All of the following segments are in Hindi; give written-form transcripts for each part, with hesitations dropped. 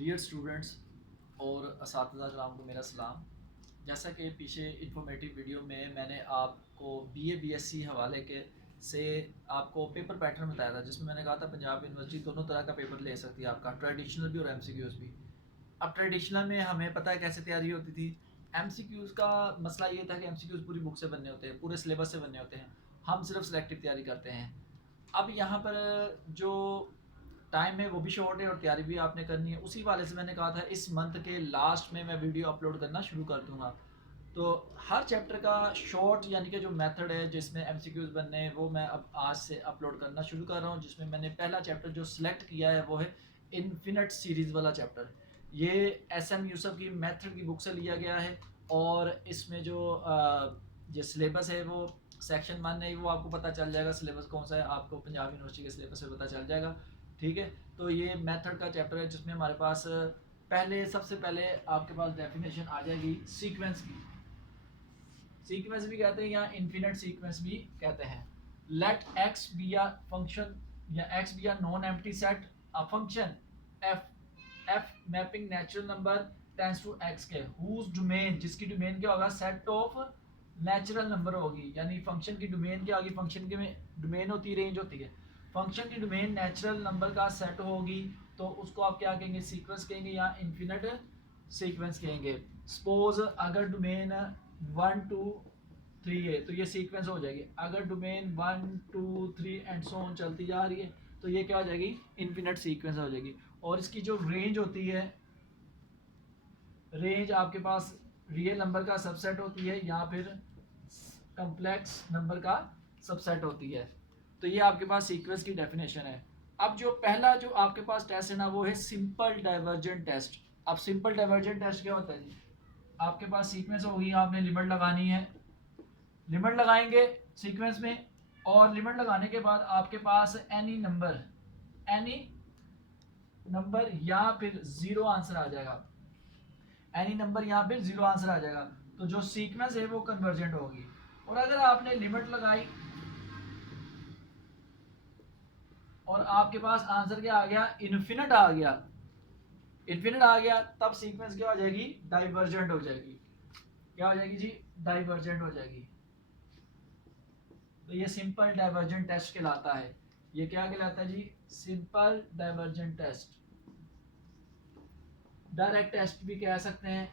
डियर स्टूडेंट्स और असातिज़ा कराम को मेरा सलाम। जैसा कि पीछे इंफॉर्मेटिव वीडियो में मैंने आपको बीए बीएससी हवाले के से आपको पेपर पैटर्न बताया था, जिसमें मैंने कहा था पंजाब यूनिवर्सिटी दोनों तरह का पेपर ले सकती है, आपका ट्रेडिशनल भी और एमसीक्यूज़ भी। अब ट्रेडिशनल में हमें पता है कैसे तैयारी होती थी। एमसीक्यूज़ का मसला ये था कि एमसीक्यूज़ पूरी बुक से बनने होते हैं, पूरे सिलेबस से बनने होते हैं, हम सिर्फ सिलेक्टिव तैयारी करते हैं। अब यहाँ पर जो टाइम है वो भी शॉर्ट है और तैयारी भी आपने करनी है। उसी वाले से मैंने कहा था इस मंथ के लास्ट में मैं वीडियो अपलोड करना शुरू कर दूंगा। तो हर चैप्टर का शॉर्ट यानी कि जो मेथड है जिसमें एमसीक्यूज बनने हैं वो मैं अब आज से अपलोड करना शुरू कर रहा हूँ। जिसमें मैंने पहला चैप्टर जो सिलेक्ट किया है वो है इन्फिनिट सीरीज़ वाला चैप्टर। ये एस एम यूसुफ की मेथड की बुक से लिया गया है और इसमें जो सिलेबस है वो सेक्शन 1 है, वो आपको पता चल जाएगा सिलेबस कौन सा है, आपको पंजाब यूनिवर्सिटी के सिलेबस से पता चल जाएगा। ठीक है, तो ये मेथड का चैप्टर है जिसमें हमारे पास सबसे पहले आपके पास डेफिनेशन आ जाएगी सीक्वेंस की। सीक्वेंस भी कहते हैं या इन्फिनिट सीक्वेंस भी कहते हैं। Let X be a function या X be a non empty set a function F mapping natural number tends to X के हुज डोमेन, जिसकी डोमेन क्या होगा, सेट ऑफ नेचुरल नंबर होगी। यानी फंक्शन की डोमेन क्या होगी, फंक्शन के में डोमेन होती है, रेंज होती है। फंक्शन की डोमेन नेचुरल नंबर का सेट होगी तो उसको आप क्या कहेंगे, सीक्वेंस कहेंगे या इन्फिनिट सीक्वेंस कहेंगे। सपोज अगर डोमेन 1 2 3 है तो ये सीक्वेंस हो जाएगी। अगर डोमेन 1 2 3 एंड सो ऑन चलती जा रही है तो ये क्या हो जाएगी, इन्फिनिट सीक्वेंस हो जाएगी। और इसकी जो रेंज होती है, रेंज आपके पास रियल नंबर का सबसेट होती है या फिर कॉम्प्लेक्स नंबर का सबसेट होती है। तो ये आपके पास सीक्वेंस की डेफिनेशन है। अब जो पहला जो आपके पास टेस्ट है ना वो है सिंपल डाइवर्जेंट टेस्ट। अब सिंपल डाइवर्जेंट टेस्ट क्या होता है जी, आपके पास सीक्वेंस होगी, आपने लिमिट लगानी है, लिमिट लगाएंगे सीक्वेंस में और लिमिट लगाने के बाद आपके पास एनी नंबर या फिर जीरो आंसर आ जाएगा। एनी नंबर यहाँ पे जीरो आंसर आ जाएगा तो जो सीक्वेंस है वो कन्वर्जेंट होगी। और अगर आपने लिमिट लगाई और आपके पास आंसर क्या आ गया, इन्फिनिट आ गया, इन्फिनिट आ गया, तब सीक्वेंस क्या हो जाएगी, डाइवर्जेंट हो जाएगी। क्या हो जाएगी जी, डाइवर्जेंट हो जाएगी। तो ये सिंपल डाइवर्जेंट टेस्ट कहलाता है। ये क्या कहलाता है जी, simple divergent test. Direct test भी कह सकते हैं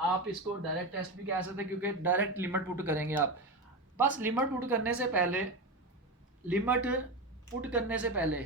आप, इसको डायरेक्ट टेस्ट भी कह सकते हैं क्योंकि डायरेक्ट लिमिट पुट करेंगे आप। बस लिमिट पुट करने से पहले, लिमिट पुट करने से पहले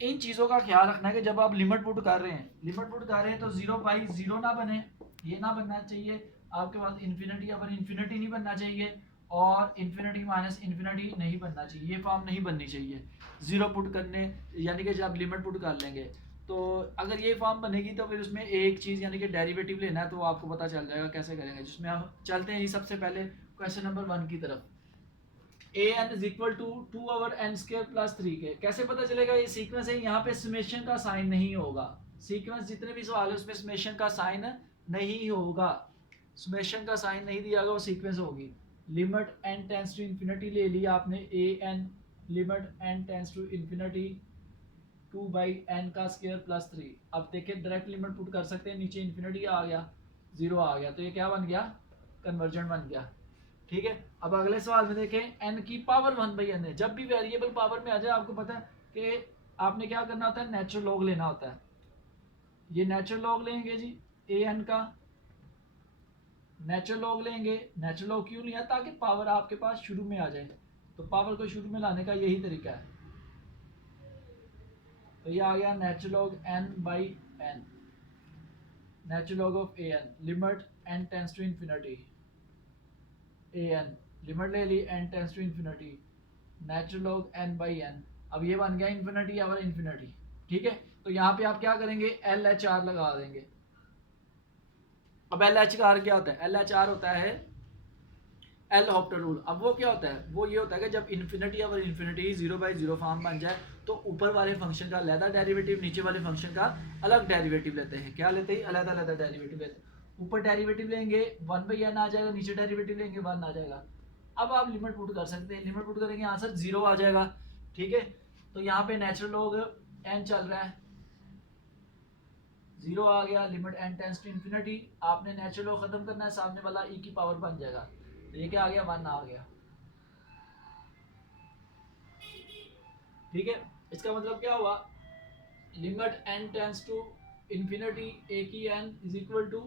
इन चीज़ों का ख्याल रखना है कि जब आप लिमिट पुट कर रहे हैं, लिमिट पुट कर रहे हैं तो 0/0 ना बने, ये ना बनना चाहिए आपके पास। इन्फिनिटी अगर इन्फिनिटी नहीं बनना चाहिए और इन्फिनिटी माइनस इन्फिनिटी नहीं बनना चाहिए, ये फॉर्म नहीं बननी चाहिए ज़ीरो पुट करने, यानी कि जब लिमिट पुट कर लेंगे तो अगर ये फॉर्म बनेगी तो फिर उसमें एक चीज़ यानी कि डेरिवेटिव लेना है, तो आपको पता चल जाएगा कैसे करेंगे। जिसमें हम चलते हैं सबसे पहले क्वेश्चन नंबर 1 की तरफ। A N is equal to 2/n² + 3 के। कैसे पता चलेगा, ये सीक्वेंस है, यहाँ पे समेशन का साइन नहीं होगा। सीक्वेंस जितने भी सवाल है उसमें समेशन का साइन नहीं होगा, समेशन का साइन नहीं दिया गया, वो सीक्वेंस होगी। Limit n tends to infinity ले लिया आपने, A N limit n tends to infinity 2/n² + 3। अब देखिए डायरेक्ट लिमिट पुट कर सकते हैं, नीचे इन्फिनिटी आ गया, जीरो आ गया, तो ये क्या बन गया, कन्वर्जेंट बन गया। ठीक है, अब अगले सवाल में देखें, n की पावर 1/n है। जब भी वेरिएबल पावर में आ जाए आपको पता है कि आपने क्या करना होता है, नेचुरल लॉग लेना होता है। ये नेचुरल लॉग लेंगे जी, an का नेचुरल लॉग लेंगे। नेचुरल लॉग क्यों लिया, ताकि पावर आपके पास शुरू में आ जाए, तो पावर को शुरू में लाने का यही तरीका है। तो ये आ गया natural log n/n, natural log of an, limit n tends to infinity, an limit ले ली n tends to infinity, natural log n/n। अब ये बन गया इन्फिनिटी और इन्फिनिटी। ठीक है, तो यहाँ पे आप क्या करेंगे, LHR लगा देंगे। अब LHR क्या होता है, LHR होता है एल हॉप्टर रूल। अब वो क्या होता है, वो ये होता है कि जब इन्फिनिटी और इन्फिनिटी 0/0 फॉर्म बन जाए तो ऊपर वाले फंक्शन का अलग डेरिवेटिव, नीचे वाले फंक्शन का अलग डेरिवेटिव लेते हैं। क्या लेते हैं, अलग अलग डेरिवेटिव लेते हैं। ऊपर डेरिवेटिव लेंगे 1/n आ जाएगा, नीचे डेरिवेटिव लेंगे 1 आ जाएगा। अब आप लिमिट पुट कर सकते हैं, लिमिट पुट करेंगे आंसर 0 आ जाएगा। ठीक है, तो यहाँ पे नेचुरल लॉग n चल रहा है, 0 आ गया, limit n tends to infinity, आपने नेचुरल लॉग खत्म करना है, सामने वाला e की पावर बन जाएगा, तो ये क्या आ गया 1 आ गया। ठीक है, इसका मतलब क्या हुआ, limit n tends to infinity a की n इज इक्वल टू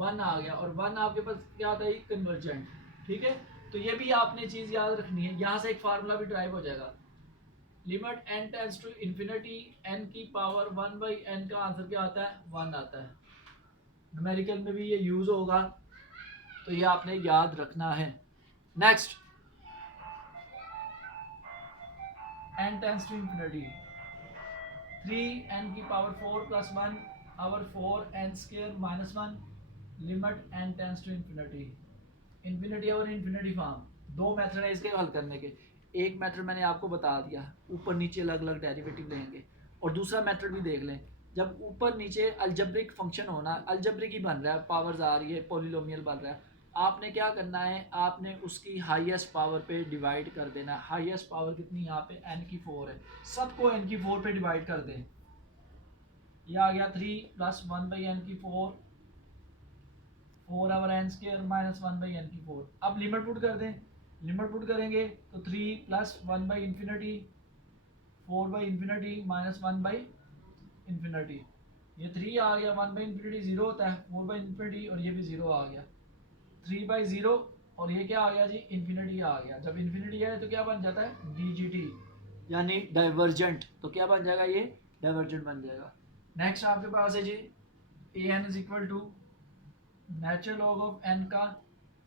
1 आ गया, और 1 आपके पास क्या आता है, कन्वर्जेंट। ठीक है, तो ये भी आपने चीज़ याद रखनी है, यहाँ से एक फार्मूला भी ड्राइव हो जाएगा, limit n tends to infinity n की पावर 1/n का आंसर क्या आता है, 1 आता है। न्यूमेरिकल में भी ये यूज होगा, तो ये आपने याद रखना है। Next, n tends to infinity 3n की पावर 4 प्लस 1 और 4n square minus 1, limit n tends to infinity, infinity और इन्फिनिटी फॉर्म। दो मेथड है इसके हल करने के, एक मेथड मैंने आपको बता दिया, ऊपर नीचे अलग अलग डेरिवेटिव लेंगे, और दूसरा मेथड भी देख लें, जब ऊपर नीचे अलजेब्रिक फंक्शन होना, अलजेब्रिक ही बन रहा है, पावर्स आ रही है, पॉलिनोमियल बन रहा है, आपने क्या करना है, आपने उसकी हाईएस्ट पावर पे डिवाइड कर देना। हाईएस्ट पावर कितनी, यहाँ पे n की 4 है, सबको n की 4 पे डिवाइड कर दें, ये आ गया 3 प्लस 1/n की 4 4 n स्क्वायर माइनस 1/n की 4। अब लिमिट पुट कर दें, लिमिट पुट करेंगे तो 3 प्लस 1/इंफिनिटी 4/इंफिनिटी माइनस 1/इंफिनिटी, ये 3 आ गया, 1/इंफिनिटी 0 होता है, 4/इंफिनिटी और ये भी 0 आ गया, 3/0 और ये क्या आ गया जी, इंफिनिटी आ गया। जब इंफिनिटी आए तो क्या बन जाता है, डीजीटी यानी डाइवर्जेंट, तो क्या बन जाएगा, ये डाइवर्जेंट बन जाएगा। नेक्स्ट आपके पास है जी A N is equal to natural log of n का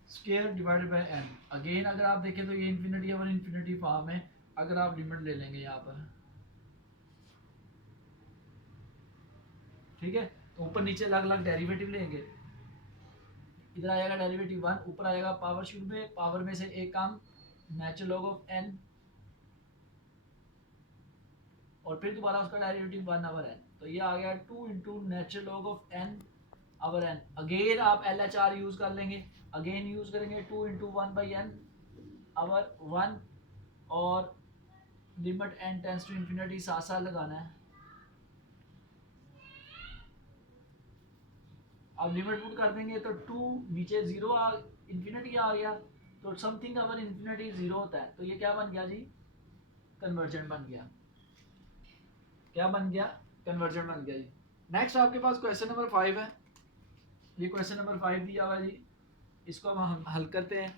square divided by n। Again अगर आप देखें तो ये इन्फिनिटी और इन्फिनिटी फॉर्म है, अगर आप लिमिट ले लेंगे यहाँ पर, ठीक है, तो ऊपर नीचे अलग अलग डेरिवेटिव लेंगे, इधर आ जाएगा डेरिवेटिव 1, ऊपर आ जाएगा पावर शुरू में, पावर में से एक काम नेचुरल लॉग ऑफ n, और फिर दोबारा उसका डेरिवेटिव 1 ओवर n, तो ये आ गया 2 into natural log of n over n। Again आप LHR यूज कर लेंगे, अगेन यूज करेंगे 2 इंटू 1/n ओवर 1, और limit n tends to infinity साथ साथ लगाना है। अब लिमिट पुट कर देंगे तो 2 नीचे 0 इन्फिनिटी आ गया, तो समथिंग ओवर इन्फिनिटी 0 होता है, तो ये क्या बन गया जी, कन्वर्जेंट बन गया। क्या बन गया, कन्वर्जेंट बन गया जी। नेक्स्ट आपके पास क्वेश्चन नंबर 5 है, ये क्वेश्चन नंबर 5 दिया हुआ जी, इसको हम हल करते हैं।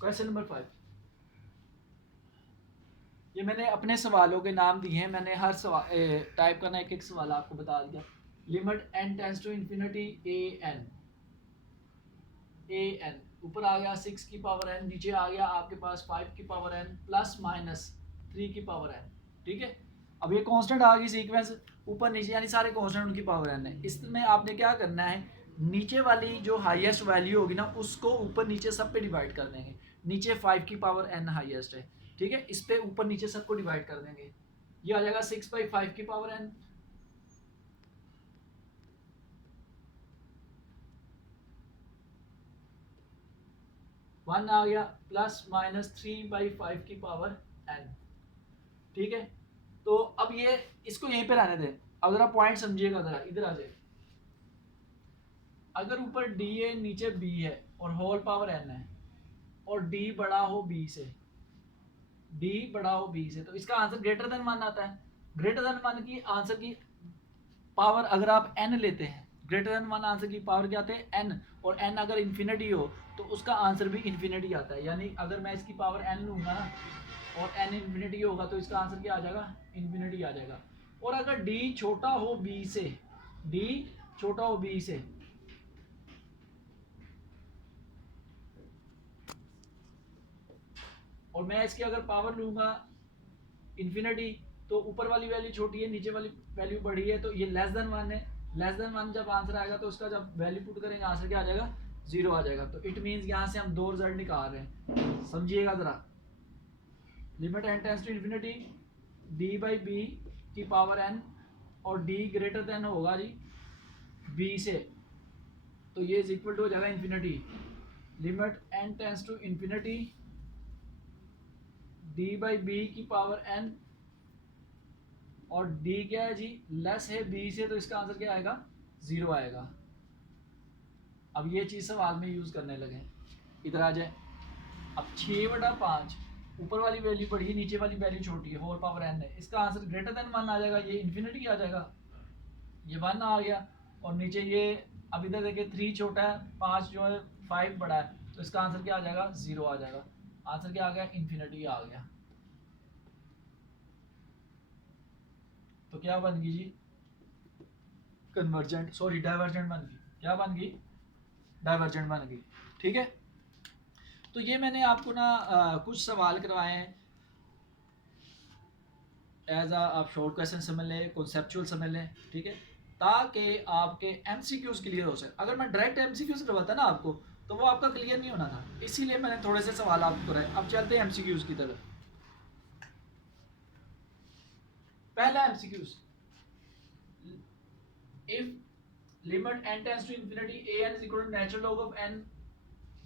क्वेश्चन नंबर 5, ये मैंने अपने सवालों के नाम दिए हैं, मैंने हर सवाल टाइप करना, एक एक सवाल आपको बता दिया। Limit n tends to infinity a n, ऊपर आ गया 6 की पावर n, नीचे आ गया आपके पास 5 की पावर n प्लस माइनस 3 की पावर n। ठीक है, अब ये कांस्टेंट आ गई सीक्वेंस ऊपर नीचे, यानी सारे कांस्टेंट उनकी पावर n है। इसमें आपने क्या करना है, नीचे वाली जो हाईएस्ट वैल्यू होगी ना, उसको ऊपर नीचे सब पे डिवाइड कर देंगे। नीचे 5 की पावर n हाईएस्ट है, ठीक है, इस पे ऊपर नीचे सबको डिवाइड कर देंगे, ये आ जाएगा 6/5 की पावर n, वन आ गया, प्लस माइनस 3/5 की पावर n। ठीक है, तो अब ये इसको यहीं पे रहने दें, अब जरा पॉइंट समझिएगा, जरा इधर आ जाए। अगर ऊपर d है नीचे b है और होल पावर n है, और d बड़ा हो b से, d बड़ा हो b से, तो इसका आंसर ग्रेटर देन 1 आता है। ग्रेटर देन 1 की आंसर की पावर अगर आप n लेते हैं, ग्रेटर देन 1 आंसर की पावर क्या आते हैं, n, और n अगर इन्फिनिटी हो तो उसका आंसर भी इन्फिनिटी आता है। यानी अगर मैं इसकी पावर n लूँगा ना और n इन्फिनिटी होगा तो इसका आंसर क्या आ जाएगा, इन्फिनिटी आ जाएगा। और अगर d छोटा हो b से, d छोटा हो b से, और मैं इसकी अगर पावर लूँगा इन्फिनिटी, तो ऊपर वाली वैल्यू छोटी है, नीचे वाली वैल्यू बड़ी है, तो ये लेस देन 1 है। लेस देन 1 जब आंसर आएगा तो उसका जब वैल्यू पुट करेंगे आंसर क्या आ जाएगा, 0 आ जाएगा। तो इट मीन्स यहाँ से हम दो रिजल्ट निकाल रहे हैं, समझिएगा जरा। Limit n tends to infinity d/b की पावर n, और d ग्रेटर देन होगा जी बी से, तो ये इज इक्वल टू हो जाएगा infinity, limit n tends to infinity d by b की पावर एन, और डी क्या है जी, लेस है बी से, तो इसका आंसर क्या आएगा, 0 आएगा। अब ये चीज़ सवाल में यूज़ करने लगे, इधर आ जाए। अब 6/5 ऊपर वाली वैल्यू बड़ी है, नीचे वाली वैल्यू छोटी है, होल पावर एन है, इसका आंसर ग्रेटर देन 1 आ जाएगा, ये इन्फिनिटी आ जाएगा, ये 1 आ गया। और नीचे ये अब इधर देखिए 3 छोटा है, 5 जो है 5 बड़ा है, तो इसका आंसर क्या आ जाएगा, 0 आ जाएगा। आंसर क्या आ गया, इन्फिनिटी आ गया। तो क्या बन गई जी, कन्वर्जेंट, सॉरी डाइवर्जेंट बन गई, क्या बन गई, डाइवर्जेंट बन गई। ठीक है, तो ये मैंने आपको ना कुछ सवाल करवाए हैं एज आप शॉर्ट क्वेश्चन समझ लें, कॉन्सेप्चुअल समझ लें, ठीक है, ताकि आपके एमसीक्यूज क्लियर हो सके। अगर मैं डायरेक्ट एमसीक्यूज करवाता ना आपको, तो वो आपका क्लियर नहीं होना था, इसीलिए मैंने थोड़े से सवाल आपको कराए। अब चलते हैं एमसीक्यूज की तरफ। पहला MCQs, if limit n tends to infinity an is equal to natural log of n,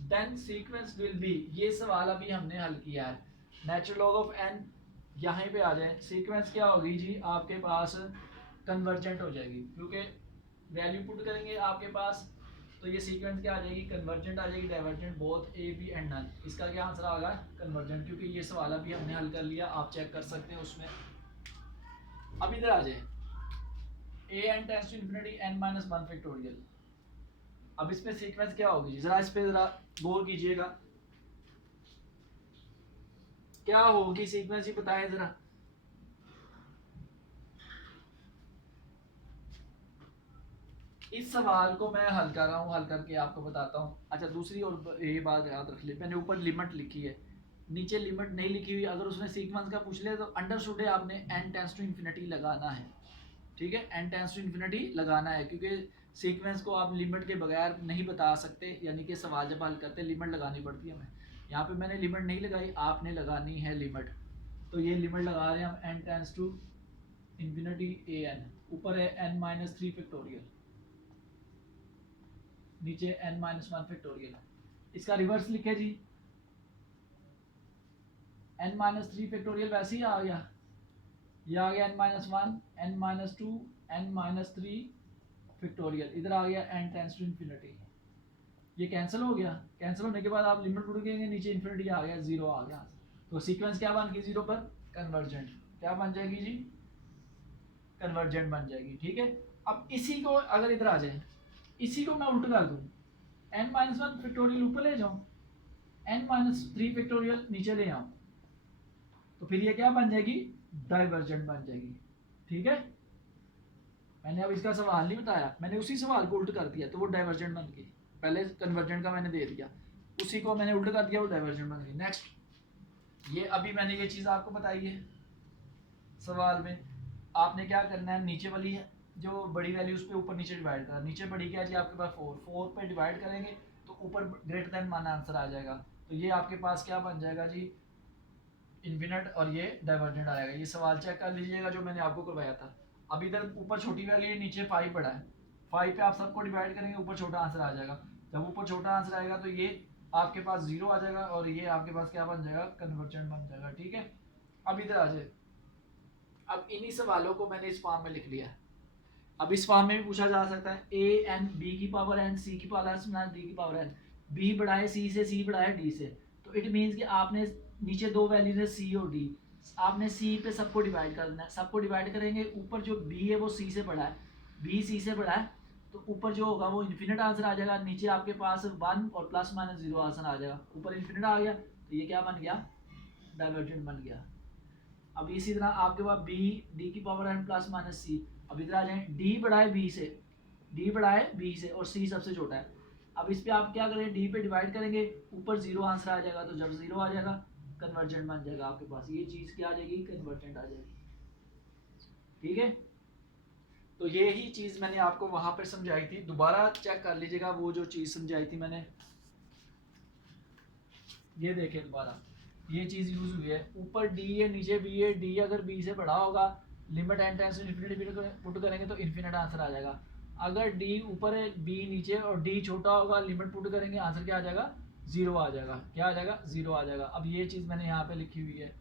then sequence will be, ये सवाल अभी हमने हल किया है। नेचुरल लॉग ऑफ n यहाँ पे आ जाए, सीक्वेंस क्या होगी जी, आपके पास कन्वर्जेंट हो जाएगी, क्योंकि वैल्यू पुट करेंगे आपके पास, तो ये सीक्वेंस क्या आ जाएगी, कन्वर्जेंट आ जाएगी, divergent both a b and none. इसका क्या आंसर आ गया, कन्वर्जेंट, क्योंकि ये सवाल अभी हमने हल कर लिया, आप चेक कर सकते हैं उसमें। अब इधर आ जाए, A N tends to infinity n minus 1 factorial. अब इसमें सीक्वेंस क्या होगी, जरा इस पे जरा गौर कीजिएगा, क्या होगी सीक्वेंस, ही बताएं जरा। इस सवाल को मैं हल कर रहा हूँ, हल करके आपको बताता हूँ। अच्छा, दूसरी और ये बात याद रख ले, मैंने ऊपर लिमिट लिखी है, नीचे लिमिट नहीं लिखी हुई। अगर उसने सीक्वेंस का पूछ लिया तो अंडरस्टूड है, आपने n टेंड्स टू इन्फिनिटी लगाना है, ठीक है, n टेंड्स टू इन्फिनिटी लगाना है, क्योंकि सीक्वेंस को आप लिमिट के बगैर नहीं बता सकते, यानी कि सवाल जब हल करते लिमिट लगानी पड़ती है हमें। यहाँ पे मैंने लिमिट नहीं लगाई, आपने लगानी है लिमिट, तो ये लिमिट लगा रहे हैं हम n tends to infinity an, ऊपर है n माइनस 3 फैक्टोरियल, नीचे n माइनस 1 फैक्टोरियल। इसका रिवर्स लिखे जी, n माइनस 3 फैक्टोरियल वैसे ही आ गया, ये आ गया n minus 1, n minus 2, n minus 3 factorial, इधर आ गया n टेंड्स टू इन्फिनिटी, ये कैंसिल हो गया। कैंसिल होने के बाद आप लिमिट पुट करेंगे, नीचे इन्फिनिटी आ गया, 0 आ गया। तो सीक्वेंस क्या बन गई 0 पर, कन्वर्जेंट, क्या बन जाएगी जी, कन्वर्जेंट बन जाएगी। ठीक है, अब इसी को अगर इधर आ जाए, इसी को मैं उल्टा कर दूं, n माइनस 1 फैक्टोरियल ऊपर ले जाऊं, n माइनस 3 फैक्टोरियल नीचे ले आऊं, तो फिर ये क्या बन जाएगी, डाइवर्जेंट बन जाएगी। ठीक है, मैंने अब इसका सवाल नहीं बताया, मैंने उसी सवाल को उल्ट कर दिया, तो वो डाइवर्जेंट बन गई। पहले कन्वर्जेंट का मैंने दे दिया, उसी को मैंने उल्ट कर दिया, वो डाइवर्जेंट बन गई। नेक्स्ट, ये अभी मैंने ये चीज़ आपको बताई है सवाल में, आपने क्या करना है, नीचे वाली है जो बड़ी वैल्यू उस पर ऊपर नीचे डिवाइड करना। नीचे बड़ी क्या जी आपके पास 4, 4 पे डिवाइड करेंगे तो ऊपर ग्रेटर देन वन आंसर आ जाएगा, तो ये आपके पास क्या बन जाएगा जी, इन्फिनिट, और ये डाइवर्जेंट आएगा। ये सवाल चेक कर लीजिएगा जो मैंने आपको करवाया था। अब इधर ऊपर छोटी वैल्यू है, नीचे 5 बड़ा है, 5 पे आप सबको डिवाइड करेंगे, ऊपर छोटा आंसर आ जाएगा। जब ऊपर छोटा आंसर आएगा तो ये आपके पास 0 आ जाएगा, और ये आपके पास क्या बन जाएगा, कन्वर्जेंट बन जाएगा। ठीक है, अब इधर आ जाए, अब इन्हीं सवालों को मैंने इस फॉर्म में लिख लिया है। अब इस फॉर्म में भी पूछा जा सकता है, ए एन बी की पावर एन सी की पावर एन डी की पावर एन, बी बड़ा है सी से, सी बड़ा है डी से, तो इट मीन्स कि आपने नीचे दो वैल्यूज है सी और डी, आपने सी पे सबको डिवाइड कर देना है। सबको डिवाइड करेंगे, ऊपर जो बी है वो सी से बड़ा है, बी सी से बड़ा है, तो ऊपर जो होगा वो इन्फिनिट आंसर आ जाएगा, नीचे आपके पास 1 और प्लस माइनस 0 आंसर आ जाएगा। ऊपर इन्फिनिट आ गया तो ये क्या बन गया, डाइवर्जेंट बन गया। अब इसी तरह आपके पास बी डी की पावर एन प्लस माइनस सी, अब इधर आ जाए, डी बड़ा है बी से, डी बड़ा है बी से, और सी सबसे छोटा है। अब इस पे आप क्या करें, डी पे डिवाइड करेंगे, ऊपर 0 आंसर आ जाएगा, तो जब 0 आ जाएगा कन्वर्जेंट बन जाएगा आपके पास, ये चीज़ क्या आ जाएगी, कन्वर्जेंट आ जाएगी। ठीक है, तो ये ही चीज़ मैंने आपको वहाँ पर समझाई थी, दोबारा चेक कर लीजिएगा वो जो चीज़ समझाई थी मैंने, ये देखें दोबारा, ये चीज़ यूज़ हुई है। ऊपर डी है, नीचे बी है, डी अगर बी से बड़ा होगा, limit n tends to infinity put करेंगे तो इन्फिनिट आंसर आ जाएगा। अगर डी ऊपर है बी नीचे और डी छोटा होगा, लिमिट पुट करेंगे, आंसर क्या आ जाएगा, 0 आ जाएगा। क्या आ जाएगा, 0 आ जाएगा। अब ये चीज़ मैंने यहाँ पे लिखी हुई है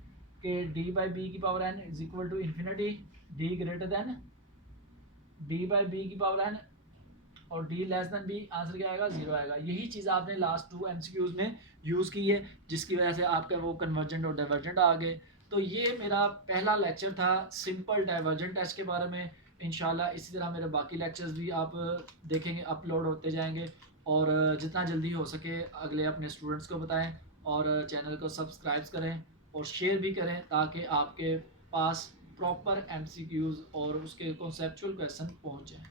कि डी बाई बी की power n is equal to infinity, d greater than d by b की पावर एन और d less than b, answer क्या आएगा, 0 आएगा। यही चीज़ आपने लास्ट 2 एमसीक्यूज में यूज़ की है, जिसकी वजह से आपका वो कन्वर्जेंट और डाइवर्जेंट आ गए। तो ये मेरा पहला लेक्चर था सिंपल डाइवर्जेंट टेस्ट के बारे में। इंशाल्लाह इसी तरह मेरे बाकी लेक्चर्स भी आप देखेंगे, अपलोड होते जाएंगे, और जितना जल्दी हो सके अगले अपने स्टूडेंट्स को बताएं, और चैनल को सब्सक्राइब करें और शेयर भी करें, ताकि आपके पास प्रॉपर एमसीक्यूज और उसके कॉन्सेप्चुअल क्वेश्चन पहुँच जाएँ।